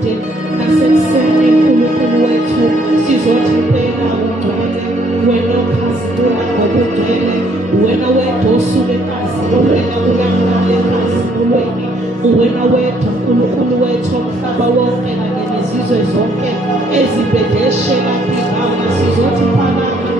kade nasekuseni uNkulunkulu wethu sizothi impela ungcwele wena okhazimula ngokugcwele wena wedwa osuke enkazini wena ulamlale enkazimulweni wena wedwa uNkulunkulu wethu omhlaba wonke kanye nezizwe zonke ezibhedeshe lapha igama sizothi phakama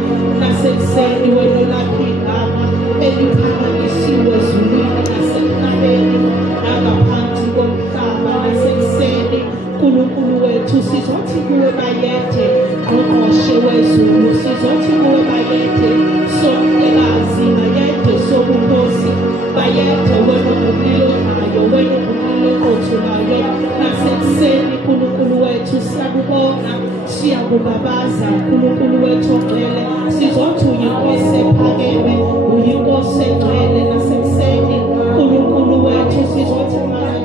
nasekuseni wena lapha igama eliphakanyisiwe ezulwini nasemhlabeni nangaphansi komhlaba nasekuseni uNkulunkulu wethu sizothi kuwe bayethe ngqongqoshe wezulu sizothi kuwe bayethe somnikazi bayethe sobukhosi bayethe wena ngumlilo nayo wena ngumlilo othulayo nasekuseni uNkulunkulu wethu siyakubonga siyakubabaza uNkulunkulu wethu ogcwele sizothi uyinkosi ephakeme uyinkosi egcwele nasekuseni uNkulunkulu wethu sizothi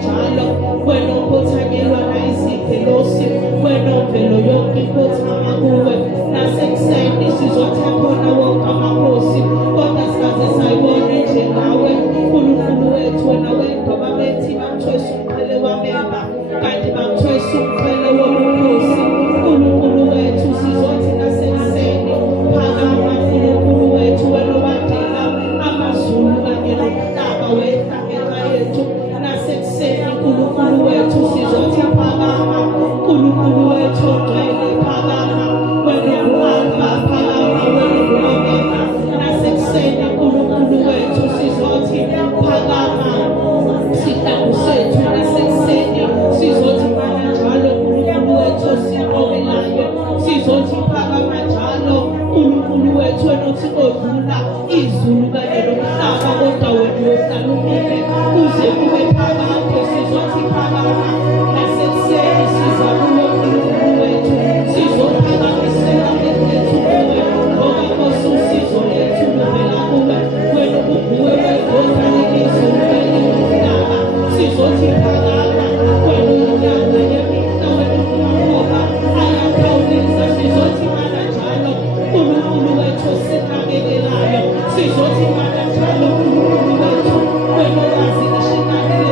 njalo wena okhothanyelwa nayiziphelosi wena ovelo yonke ikhothama kuwe nasekuseni sizothi akhona wonke amakhosi kodwa sikaze sayibone njengawe uNkulunkulu wethu wena wedwa babethi bamthwesa umqhele wameva kanti bamthwesa umqhele wobukhosi uNkulunkulu wethu sizothi nasekuseni phakama uNkulunkulu wethu wena obadala amazulu kanye nomhlaba wethu ngenxa yethu nasekuseni uNkulunkulu wethu sizothi phakama uNkulunkulu wethu ogcwele phakama wena uAlpha phakama wena uOmega nasekuseni uNkulunkulu wethu sizothi phakama sihlangu sethu nasekuseni sizothi mana njalo uNkulunkulu wethu siqobelayo sizothi phakama njalo uNkulunkulu wethu wena uthi odlula izulu kanye nomhlaba kodwa wena uyohlala umile kuze kube phakade sizothi phakama nasekuseni siza kuwe uNkulunkulu wethu sizophakamisela lethu kuwe ngoba Nkosi usizo lethu luvela kuwe wena unguwe wedwa lelizulu kanye nomhlaba sizothi phakama wena unyanga yemihla wena ungumamoba ayakhawulisa sizothi mana njalo uNkulunkulu wethu sinakekelayo sizothi mana njalo uNkulunkulu wethu wena owazi ishinani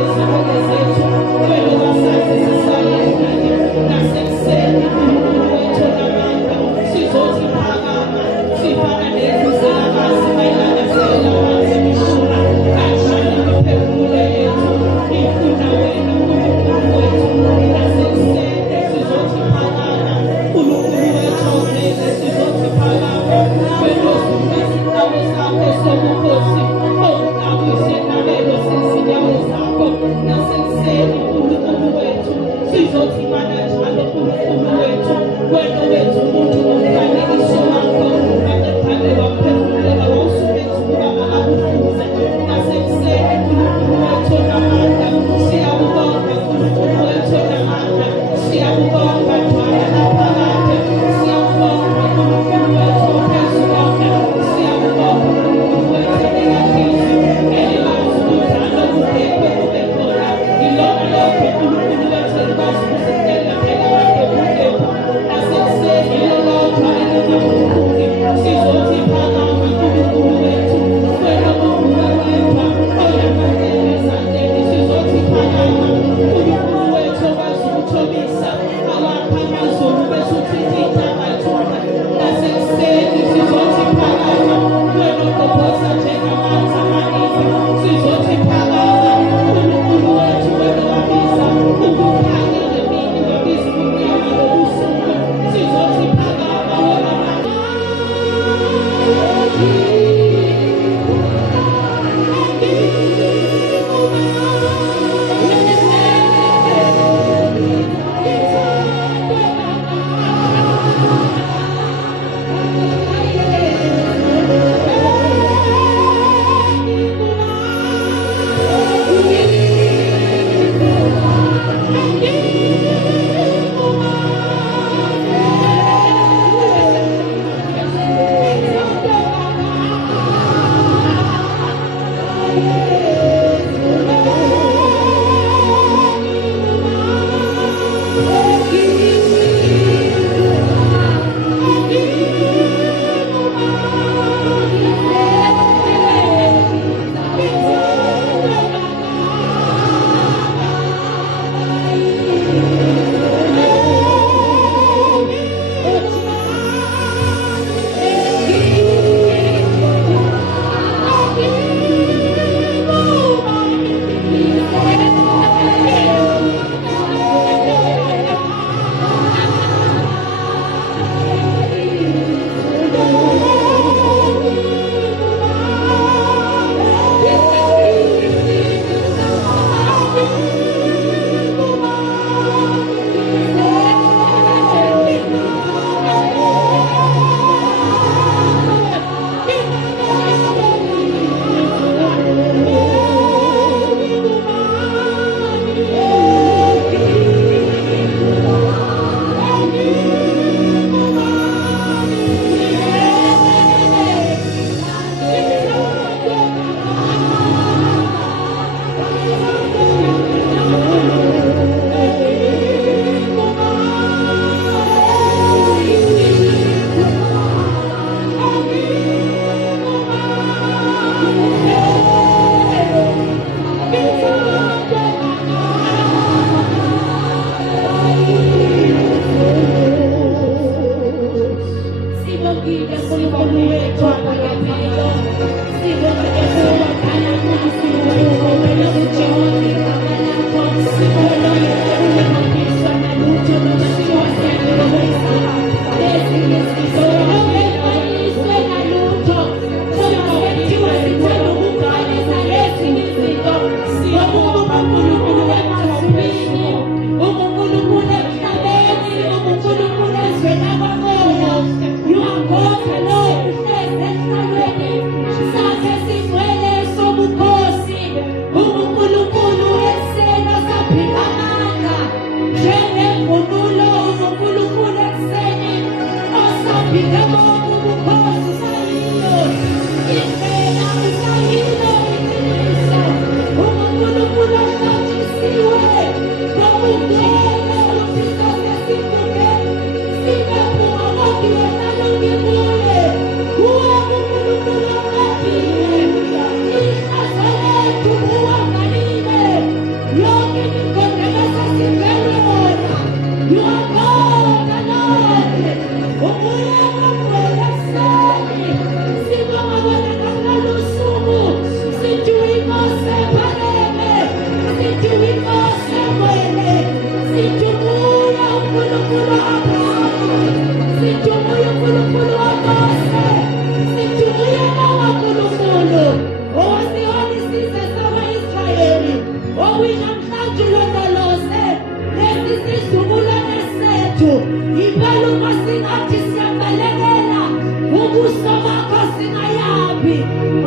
Rabbi,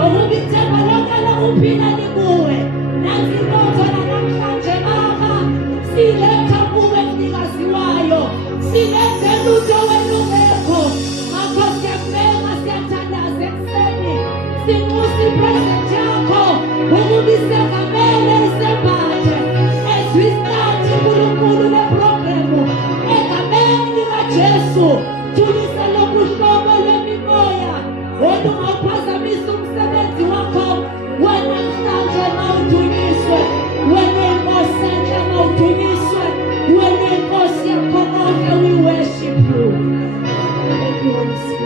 ukubithemba lonke lokuphila likuwe. Nansilotho namhlanje Baba, siletha kuwe mnikazi wayo, silethe lutho wena ungekho. Ngakho siyakubeka, siyathandaza ekuseni, simusa ipresence yakho, ukuba isegamele isembathe. As we start uNkulunkulu le-programu, egameni likaJesu, thulisa lobuhlobo lwemimoya olungaphazamisa umsebenzi wakho. Wena mhlanje mawudunyiswe, wena Nkosi enhle mawudunyiswe, wena Nkosi yakho konke, we worship you. Thank you, Holy Spirit.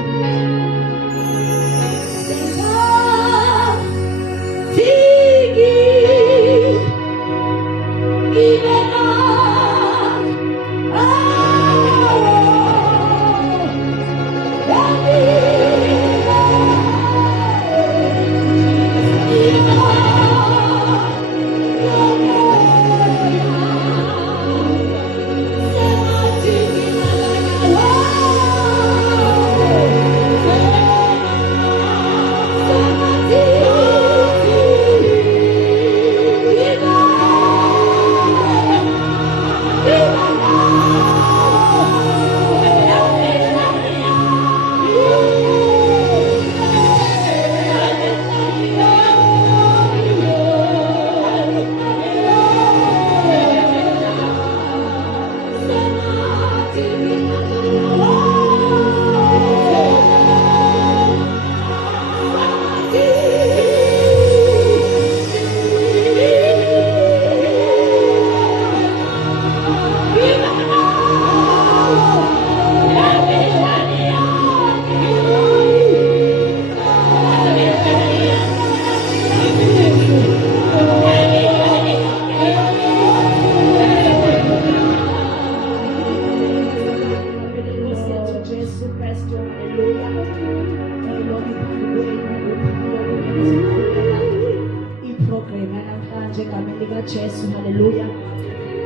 Jesu, haleluya.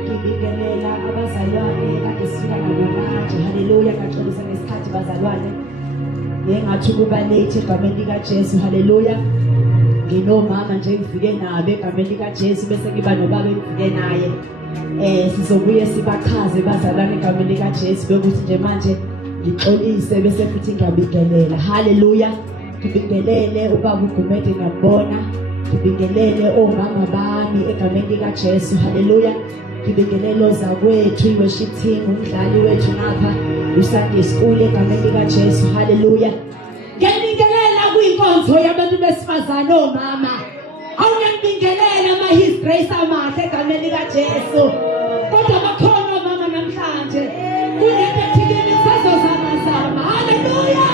Ngibingelela abazalwane kade sifika namanje, haleluya. Ngaxolisa ngesikhathi bazalwane, ngengathi kuba late egameni likaJesu, haleluya. Nginomama nje ngifike nabo egameni likaJesu, bese ngiba nobaba engifike naye. Sizobuye sibachaze bazalwane egameni likaJesu, bekuthi nje manje ngixolise bese futhi ngiyabingelela, haleluya. Ngibingelele ubaba uGumede, ngiyabona. Ngibingelele omama bami egameni likaJesu, haleluya. Ngibingelele ozakwethu, i-worship team, umdlali wethu ngapha, uSunday school egameni likaJesu, haleluya. Ngiyabingelela kwinkonzo yabantu besifazane omama. Awungibingelela ama-His Grace amahle egameni likaJesu. Kodwa bakhona omama namhlanje kunento ethikini sazozama-zama, haleluya.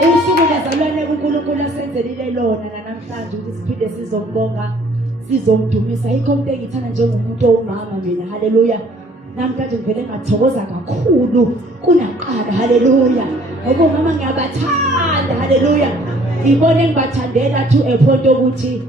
Usuku lazalwane uNkulunkulu asenzelile lona namhlanje ukuthi siphinde sizombonga, sizomdumisa. Yikho into engithanda njengomuntu owumama mina, haleluya. Namhlanje ngivele ngathokoza kakhulu kunaqala, haleluya. Ngoba mama ngiyabathanda, haleluya. Ngibone ngibathandela to a point ukuthi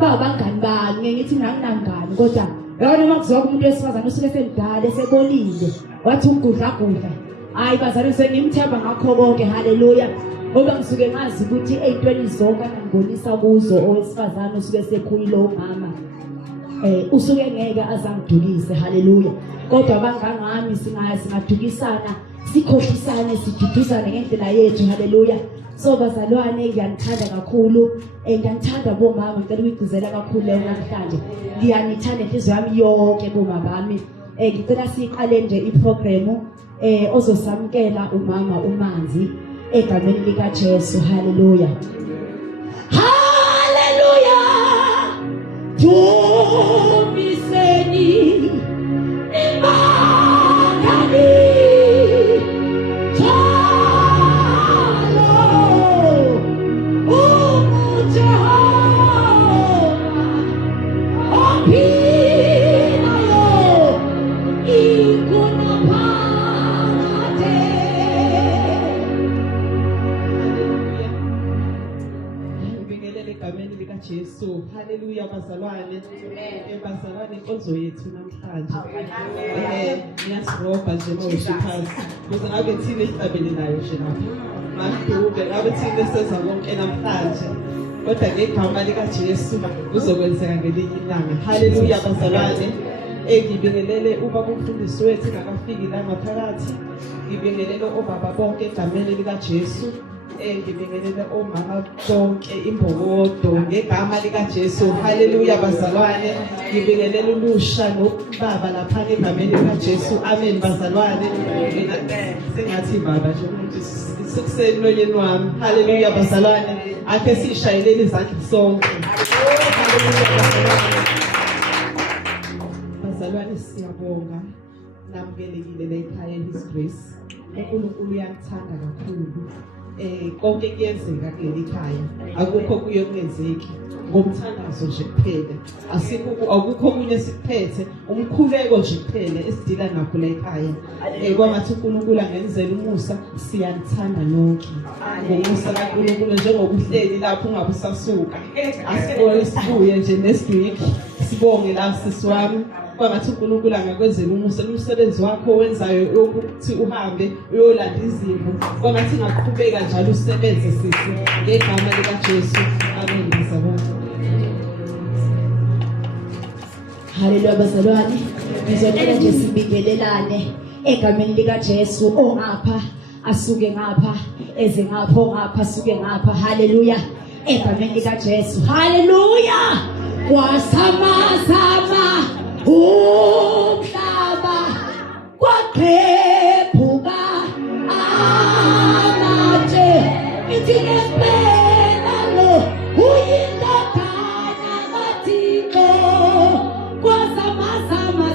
babangani bami, ngithi nanginangani, kodwa yona makuzwa umuntu wesifazane usuke semdala esebolile wathi ungudla gudla. Hayi bazalwane, sengimthemba ngakho konke, haleluya. Ngoba ngisuke ngazi ukuthi ey'ntweni zonke angibonisa kuzo owesifazane usuke sekhulile umama, usuke ngeke azangidukise, haleluya. Kodwa abangangami singadukisana, sikhohlisane, siduduzane ngendlela yethu, haleluya. So bazalwane, ngiyanithanda kakhulu, ngiyanithanda bomama, ngicela ukuyigcizela kakhulu leyo namhlanje. Ngiyanithanda inhliziyo yami yonke bomama bami. Ngicela siqale nje iprogramu ozosamkela umama uManzi egameni likaJesu, haleluya. Haleluya. Dumiseni imangani Jesu, haleluya bazalwane. Bazalwane, inkonzo yethu namhlanje ngiyasibopha nje worshipers, because ngabe thina isabele nayo nje lapha. Madube ngabe thina senza konke namhlanje kodwa ngegama likaJesu kuzokwenzeka ngelinye ilanga. Haleluya bazalwane. Ngibingelele ubaba umfundisi wethu engakafiki la ngaphakathi. Ngibingelele obaba bonke egameni likaJesu. Ngibingelele omama bonke imbokodo ngegama likaJesu. Haleluya bazalwane. Ngibingelele ulusha nobaba lapha egameni likaJesu. Amen bazalwane. Mina sengathi baba nje umuntu sikuseni noyeni wami. Haleluya bazalwane. Ake sishayelele izandla sonke. Bazalwane siyabonga namukelekile la ekhaya His Grace. uNkulunkulu uyakuthanda kakhulu. Konke kuyenzeka kuleli khaya. Akukho kuye kungenzeki ngomthandazo nje kuphela. Akukho kunye sikuphethe umkhuleko nje kuphela esidila nakho la ekhaya. Kwangathi uNkulunkulu angenzela umusa siyanthanda nonke. Ngomusa kaNkulunkulu njengokuhleli lapho ungabe usasuka. Asibone sibuye nje nesidwiki sibonge la sisi wami. Kwangathi uNkulunkulu angakwenzela umusa umsebenzi wakho wenzayo ukuthi uhambe uyolanda izimo. Kwangathi ngaqhubeka njalo usebenze sisi ngegama likaJesu. Amen bazalwane. Haleluya bazalwane. Ngizocela nje sibingelelane egameni likaJesu. Ongapha asuke ngapha, eze ngapha, ongapha asuke ngapha. Haleluya. Egameni likaJesu. Haleluya. Wasamazama umhlaba kwaqephuka amatshe. Ithi ngempela lo uyindodana kaThixo. Kwazamazama